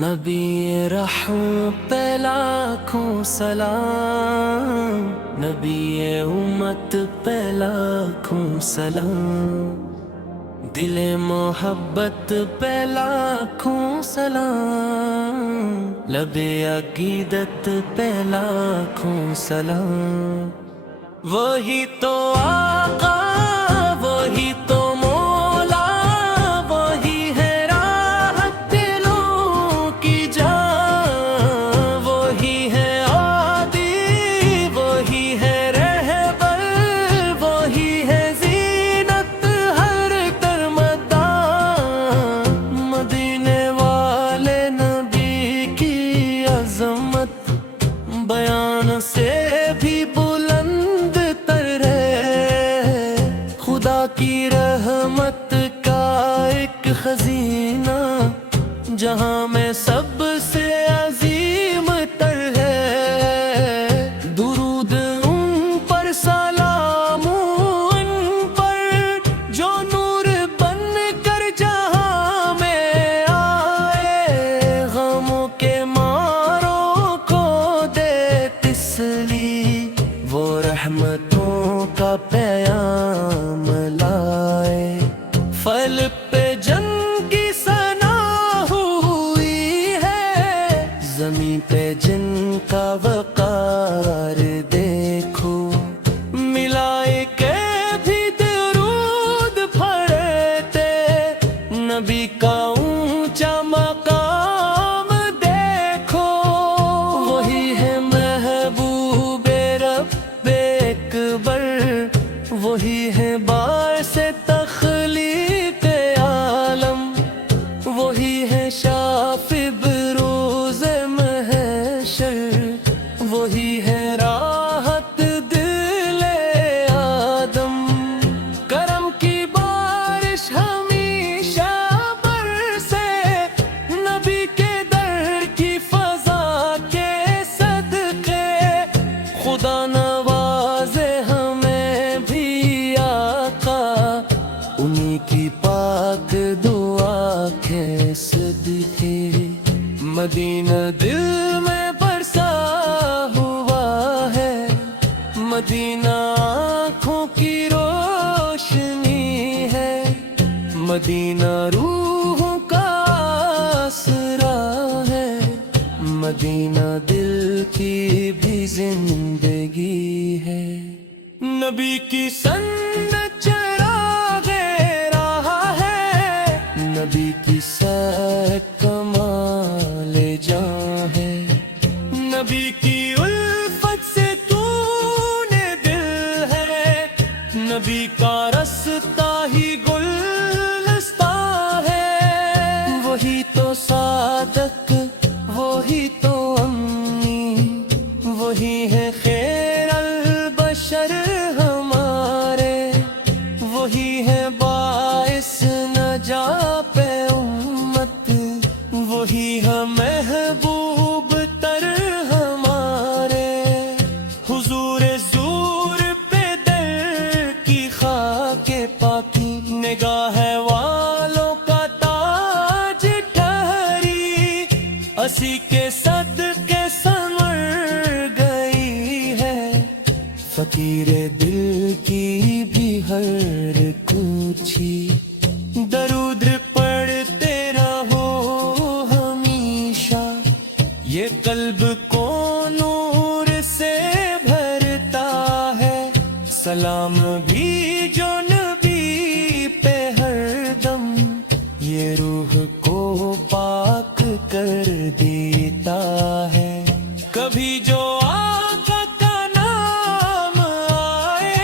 نبی رحمت پہ لاکھوں سلام، نبی امت پہ لاکھوں سلام، دل محبت پہ لاکھوں سلام، لب عقیدت پہ لاکھوں سلام۔ وہی تو آقا، وہی تو مولا، وہی ہے راحت دلوں کی جان، وہی ہے عادی، وہی ہے رہبر، وہی ہے زینت ہر درمدان۔ مدینے والے نبی کی عظمت بیان سے بھی بلند تر ہے، خدا کی رحمت کا ایک خزینہ جہاں میں سب سے عظیم تر ہے۔ درود ان پر، سلام ان پر، جو نور بن کر جہاں میں آئے، غموں کے ماروں کو دے تسلی، وہ رحمتوں کا پیام لائے۔ پھل پہ جن کی ثنا ہوئی ہے، زمین پہ جن کا وقار دیکھو، ملائکے بھی درود پڑھتے، نبی کا اونچا مقام دیکھو۔ وہی ہے محبوب رب اکبر، وہی ہے باعث تخلیق عالم، وہی ہے شافی بروز محشر، وہی ہے راحت دل آدم۔ کرم کی بارش ہمیشہ برسے، نبی کے در کی فضا کے صدقے، خدا نوازے ہمیں بھی آقا، انہی کی پاک دعا کے صدقے۔ مدینہ دل میں برسا ہوا ہے، مدینہ آنکھوں کی روشنی ہے، مدینہ روحوں کا آسرا ہے، مدینہ دل کی بھی زندگی ہے۔ نبی کی سنت چراغ راہ ہے، نبی کی سعت کمال جاں ہے، نبی کی الفت سے تو نے دل ہے، نبی کا رستہ ہی گلستاں ہے۔ وہی تو صادق، وہی تو امی، وہی ہے خیر البشر ہمارے، وہی ہے باعث نجات امت، وہی ہے محبوب تر ہمارے۔ حضور زور پہ در کی خاک پاکی، نگاہ والوں کا تاج ٹھہری، اسی کے صدقے سنور گئی ہے، فقیر دل کی بھی ہر کوچھی۔ درود پڑھتے رہو ہمیشہ، یہ قلب کو نور سے بھرتا ہے، سلام بھی جو نبی پہ ہر دم، یہ روح کو پاک کر دیتا ہے۔ کبھی جو آقا کا نام آئے،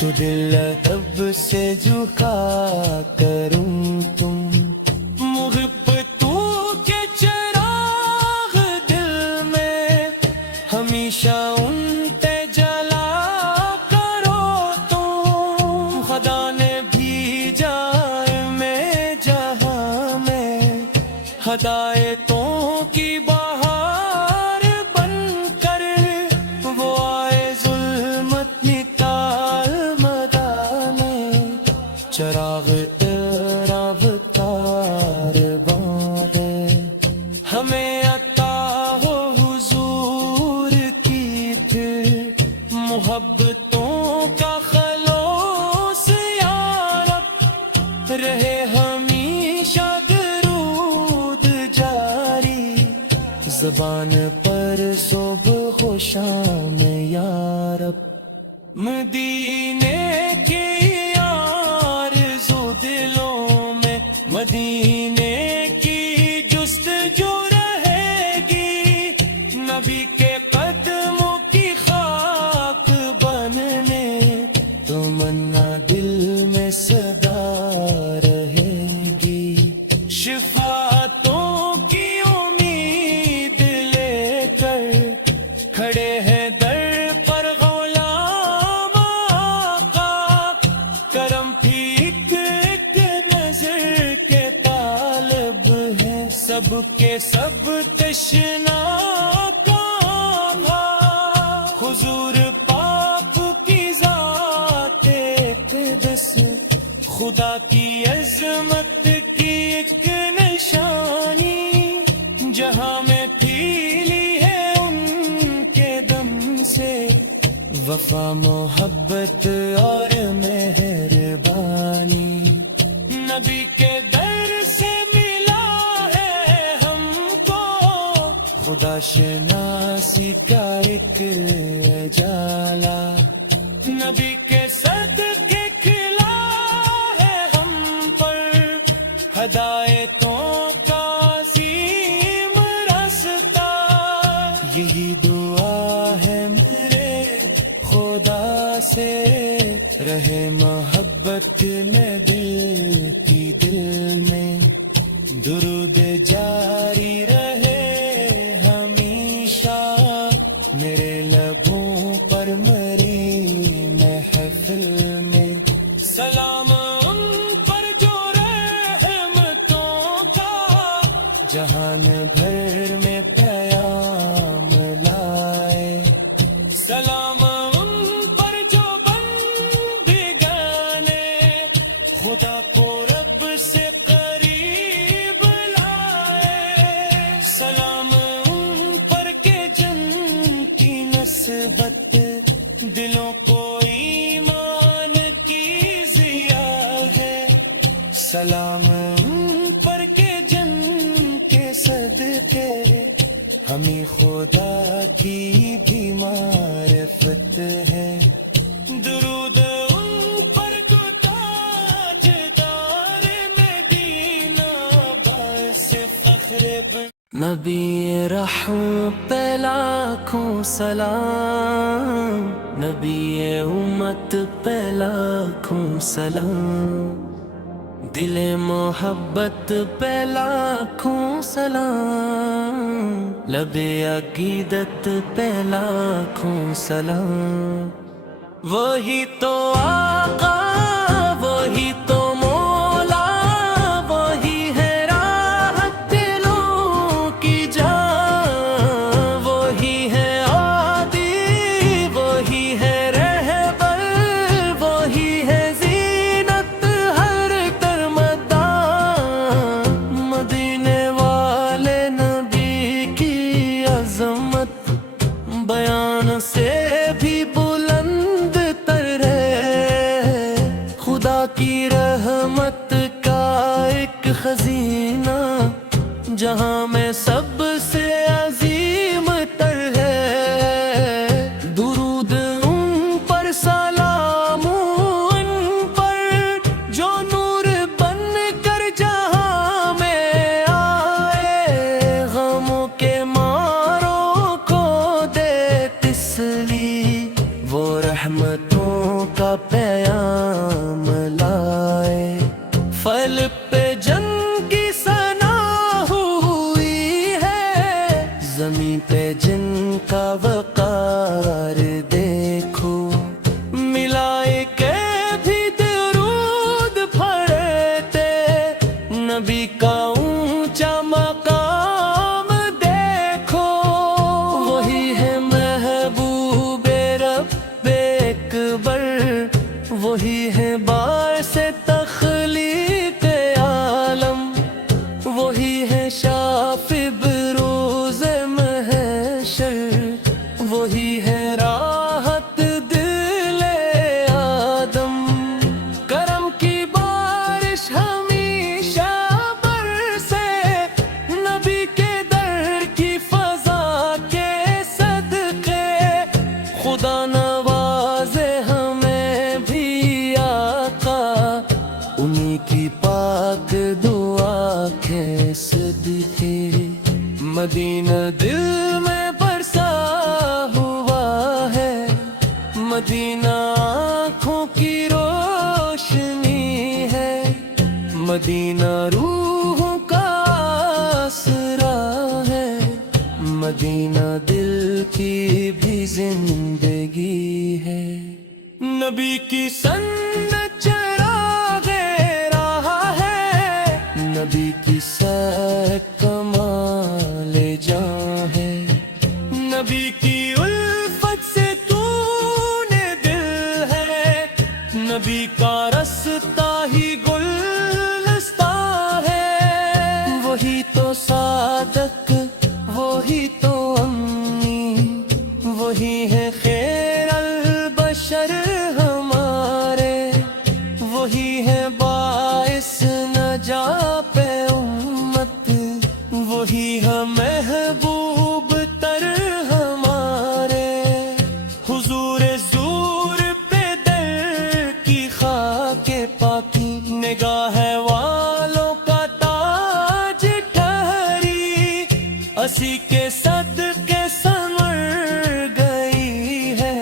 تو دل ادب سے جھکا کروں تم، محب تو کے چراغ دل میں، ہمیشہ ان پہ جلا کرو تم۔ خدا نے بھیجا میں جہاں میں، ہدایتوں کی بہار بن کر، وہ آئے ظلمت نکال مدانے، چراغ تیرا بتار باندھے، ہمیں عطا ہو حضور کی پھر محبتوں کا خلوص یا رب، رہے ہمیشہ درود جاری زبان پر صبح و شام یا رب۔ مدینے کی آرزو دلوں میں، مدینے کی جستجو رہے گی، نبی کے قدموں کی خاک بننے تمنا دل میں صدا رہے گی۔ شفاعتوں کی امید لے کر کھڑے ہیں در پر غلام آقا، کرم بھی ایک نظر کے طالب ہیں، سب کے سب تشنا حضور پاک کی ذات اقدس، خدا کی عظمت کی ایک نشانی، جہاں میں پھیلی ہے ان کے دم سے وفا محبت اور مہربانی۔ نبی کے در سے ملا ہے ہم کو خدا شناسی کا ایک اجالا، نبی کے صدقے کھلا ہے ہم پر ہدایتوں کا عظیم راستہ۔ یہی دعا ہے میرے خدا سے، رہے محبت میں دل کی دل میں، درود جاری رہے ہمیشہ میرے لبوں پر مری محفل میں۔ سلام ان پر جو رحمتوں کا جہان بھر میں پیام لائے، سلام ان پر جو بندگانے خدا کو رب سے قریب لائے، سلام ان پر کہ جن کی نسبت دلوں کو ایمان کی ضیاء ہے، سلام ان پر کہ جن کے صدقے ہمیں خدا کی بھی معرفت ہے۔ درود ان پر کو تاجدار مدینہ باعث فخر نبی رحمت پہ لاکھوں سلام، نبی امت پہ لاکھوں سلام، دل محبت پہ لاکھوں سلام، لب عقیدت پہ لاکھوں سلام۔ وہی تو آقا، وہی تو مولا، وہی ہے راحت دلوں کی جان، وہی ہے عادی، وہی ہے رہبر، وہی ہے زینت ہر ترمدان۔ مدینے والے نبی کی عظمت بیان سے بھی بلند تر ہے، خدا کی رحمت کا ایک خزینہ جہاں میں سب سے عظیم تر ہے۔ درود ان پر، سلام ان پر جو نور بن کر جہاں میں آئے، غموں کے ماروں کو دے تسلی، وہ رحمتوں کا پیام لائے۔ فل پہ جن کی ثنا ہوئی ہے، زمین پہ جن کا وقار دیکھو، ملائکے بھی درود پڑھتے، نبی کا اونچا مقام دیکھو، وہی ہے محبوب رب اکبر، وہی ہے باعث تخلیق عالم، وہی ہے شافی مدینہ دل میں برسا ہوا ہے، مدینہ آنکھوں کی روشنی ہے، مدینہ روحوں کا آسرا ہے، مدینہ دل کی بھی زندگی ہے۔ نبی کی سنت چراغ راہ ہے، نبی کی سعی کمال جاں ہے، نبی کی الفت سے تو نے دل ہے، نبی کا رستہ ہی گلستان ہے، وہی تو صادق، وہی تو امی، وہی ہے خیر البشر ہمارے، وہی ہے باعث نجات امت، وہی ہے محبوب تر ہمارے، حضور زور پہ در کی خاک پاکی، نگاہ والوں کا تاج ٹھہری، اسی کے صدقے سنور گئی ہے،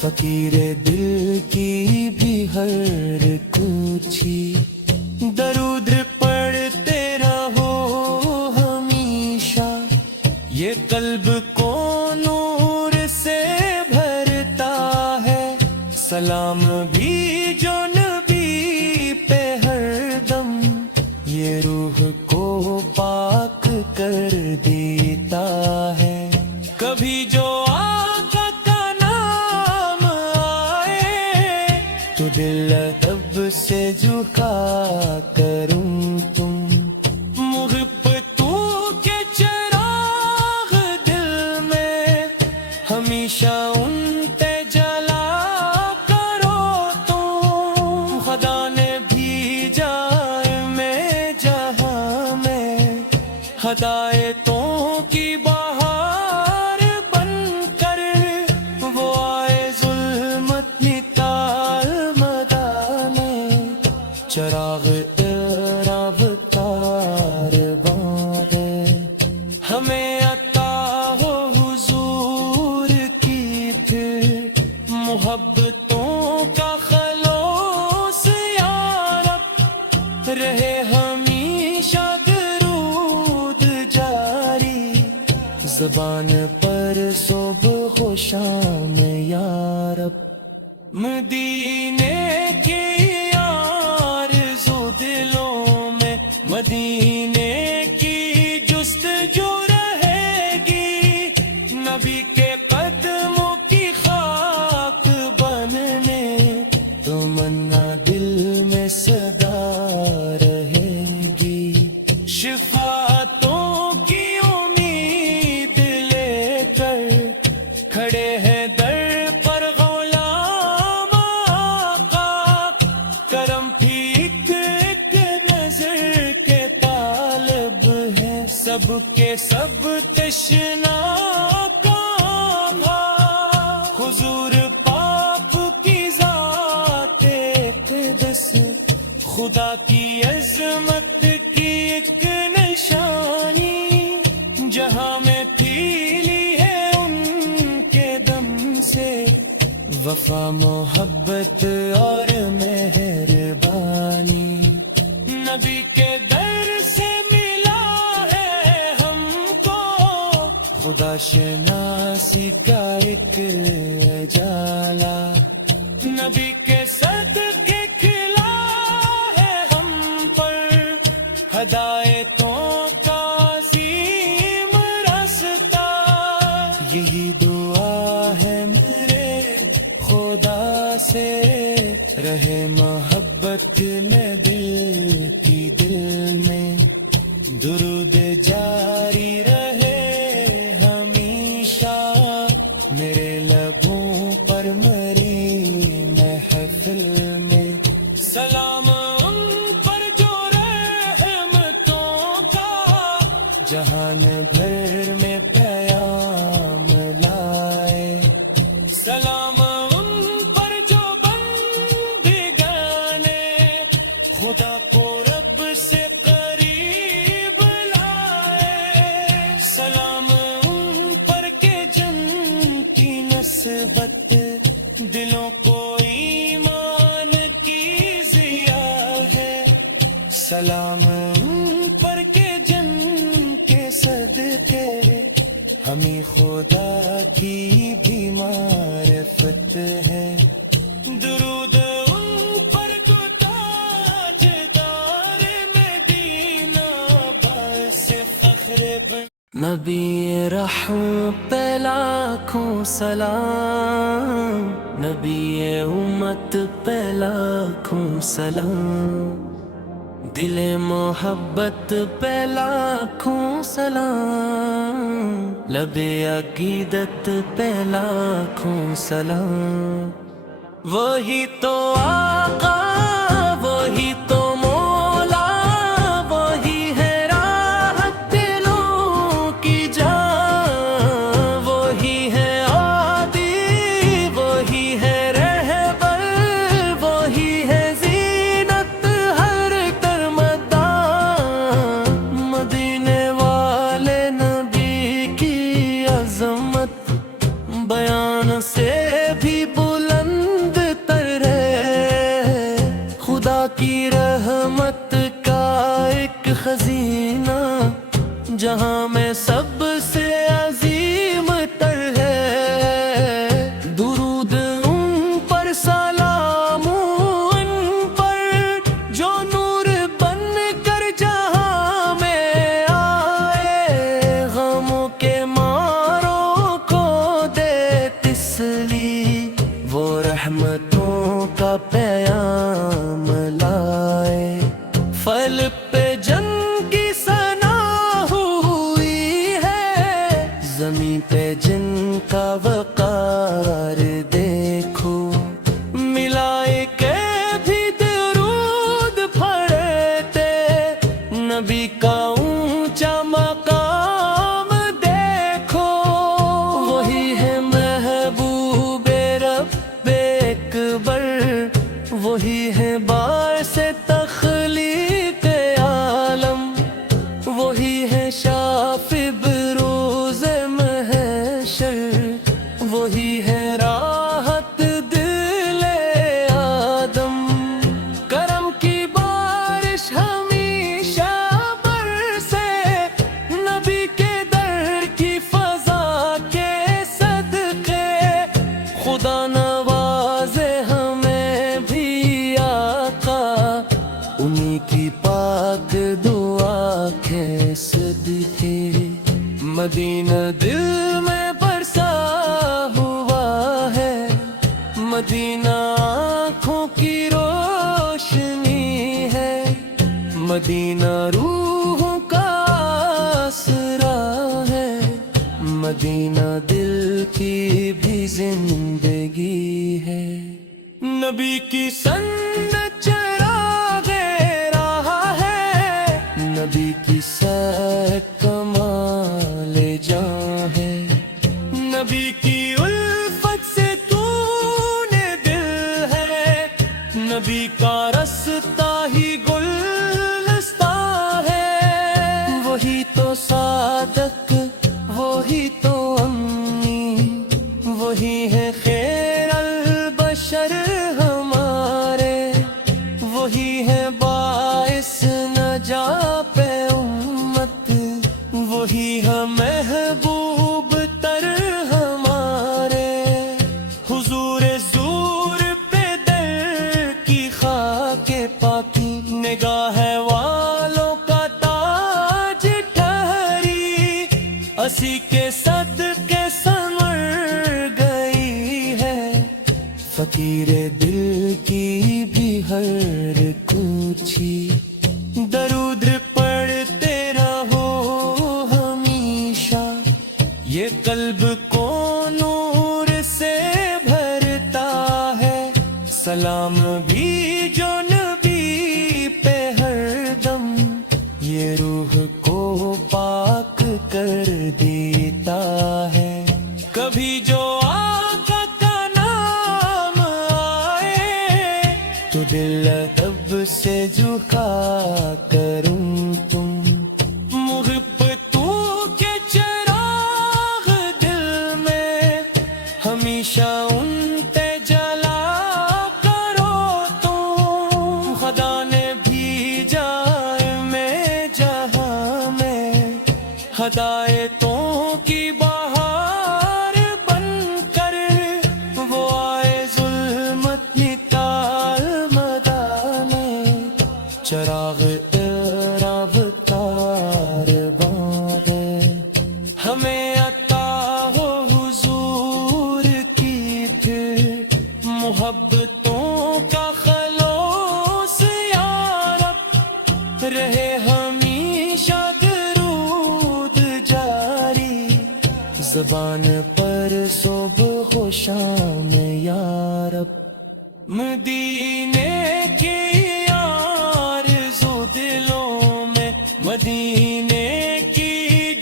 فقیر دل کی بھی ہر کوچی، درود پڑھتے رہو ہمیشہ، یہ قلب کو نور سے بھرتا ہے، سلام بھی جو نبی پہ ہر دم، یہ روح کو پاک کر دیتا ہے، کبھی جو آقا کا نام آئے تو دل ادب سے جھکا کروں تم، محب تو کے چراغ دل میں ہمیشہ ان پہ جلا کرو تم، خدا نے بھیجا میں جہاں میں ہدایتوں کی بہار بن کر، وہ آئے ظلمت نکال مدانے، چراغ رب تار ہے، ہمیں عطا ہو حضور کی پھر محبتوں کا خلوص یا رب، رہے ہمیشہ درود جاری، زبان پر صبح و شام یا رب، مدینے کی آرزو دلوں میں، مدینے کی جستجو رہے گی، نبی کے قدموں کی خاک بننے تمنا دل میں صدا رہے گی، شفاعتوں کی امید لے کر کھڑے ہیں در پر غلام آقا، کرم بھی ایک نظر کے طالب ہے، سب کے سب تشنا حضور پاپ کی ذات اقدس، خدا کی عظمت کی ایک نشانی، جہاں میں پھیلی ہے ان کے دم سے وفا محبت اور مہربانی، نبی کے در سے ملا ہے ہم کو خدا شناسی کا ایک اجالا، نبی کے صدقے کھلا ہے ہم پر ہدایتوں کا عظیم راستہ، یہی دعا ہے میرے خدا سے، رہے محبت نبی کی دل میں، درود جاری رہے ہمیشہ میرے لبوں پر مری محفل میں، سلام ان پر جو رحمتوں کا جہان بھر میں پیام لائے، سلام ان پر جو بندگانے خدا کو رب سے قریب لائے، ہمیں خدا کی بھی معرفت ہے درود ان پر جو تاجدار مدینہ باعث فخر بن نبی رحمت پہ لاکھوں سلام نبی امت پہ لاکھوں سلام دل محبت پہ لاکھوں سلام لب عقیدت پہ لاکھوں سلام وہی تو آقا وہی تو مولا وہی ہے راحت دلوں کی جان وہی ہے عادی وہی ہے رہبر وہی ہے زینت ہر کرمدان مدینے والے نبی کی عظمت بیان سے بھی بلند تر ہے خدا کی رحمت کا ایک خزینہ جہاں میں سب سے عظیم تر ہے درود ان پر سلام ان پر جو نور بن کر جہاں میں آئے غموں کے ماروں کو دے تسلی وہ رحمتوں کا پیام لائے فل پہ جنگ کی ثنا ہوئی ہے زمین پہ جن کا وقار دیکھو ملائکے بھی درود پڑھتے نبی کا اونچا مقام دیکھو وہی ہے محبوب رب اکبر وہی ہے باعث تخلیق عالم وہی ہے شافی بروز محشر وہی ہے راحت دل آدم کرم کی بارش ہمیشہ برسے نبی کے در کی فضا کے صدقے خدا نوازے ہمیں بھی آقا انہی کی پاک دعا کے صدقے مدینہ دل میں برسا ہوا ہے مدینہ آنکھوں کی روشنی ہے مدینہ روحوں کا آسرا ہے مدینہ دل کی بھی زندگی ہے نبی کی سنت چراغ راہ ہے نبی کی سیر کمال جاں ہے نبی کی الفت سے تو نے دل ہے نبی کا رستہ ہی گلستاں ہے وہی تو صادق وہی تو امی وہی ہے خیر البشر ہمارے وہی ہے باعث نجات امت وہی ہے محبوب تر ہمارے حضور زور پہ در کی خاک پاکی نگاہ والوں کا تاج ٹھہری اسی کے صدقے سنور گئی ہے فقیر دل کی بھی ہر کوچی درود پڑھتے رہو ہمیشہ یہ قلب کو نور سے بھرتا ہے سلام بھی جو نبی پہ ہر دم یہ روح کو پاک کر دیتا ہے کبھی جو آقا کا نام آئے تو دل ادب سے جھکا کروں تم محب تو کے چراغ دل میں ہمیشہ ان پہ جلا کرو تم خدا نے بھیجا میں جہاں میں ہدایتوں کی بات زبان پر صبح و شام یا رب، مدینے کی آرزو دلوں میں، مدینے کی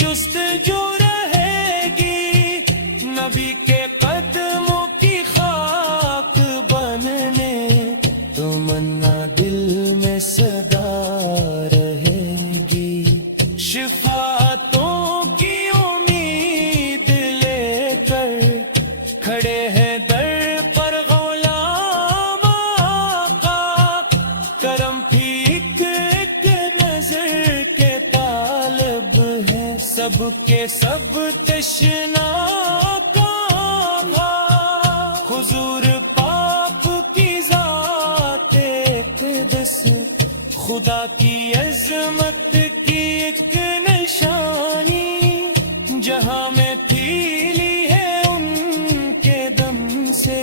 جستجو رہے گی، نبی کے قدموں کی خاک بننے تمنا دل میں صدا رہے گی، شفاعتوں کی امید لے کر کھڑے ہیں در پر غلام آقا، کرم بھی ایک ایک نظر کے طالب ہیں، سب کے سب تشنا حضور پاک کی ذات اقدس، خدا کی عظمت کی ایک نشانی، جہاں میں پھیلی ہے ان کے دم سے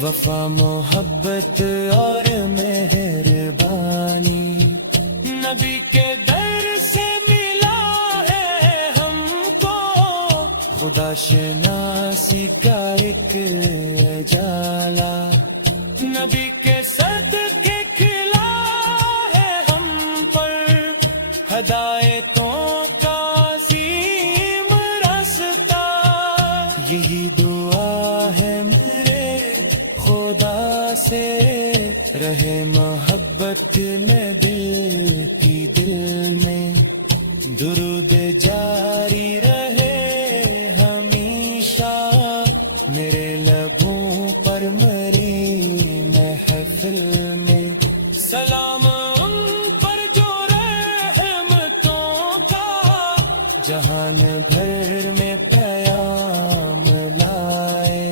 وفا محبت اور مہربانی، نبی کے در سے ملا ہے ہم کو خدا شناسی کا ایک اجالا، نبی کے صدقے کھلا ہے ہم پر ہدایتوں کا عظیم راستہ، یہی دعا ہے میرے خدا سے، رہے محبت میں دل کی دل میں، درود جاری رہے ہمیشہ میرے لبوں پر مری محفل میں، سلام ان پر جو رحمتوں کا جہان بھر میں پیام لائے،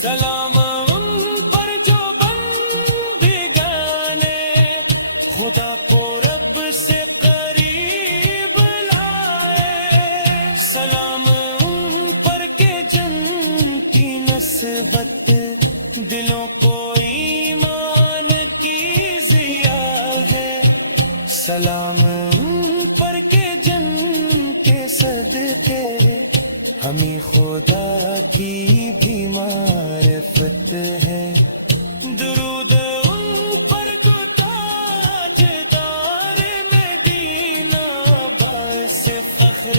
سلام ان پر جو بندگانے خدا کو رب سے قریب لائے، سلام ان پر کے جن کی نسبت دلوں کو ایمان کی ضیاء ہے، سلام ان پر کے جن کے صدقے ہمیں خدا کی بھی معرفت ہے، درود ان پر کو تاجدار مدینہ باعث فخر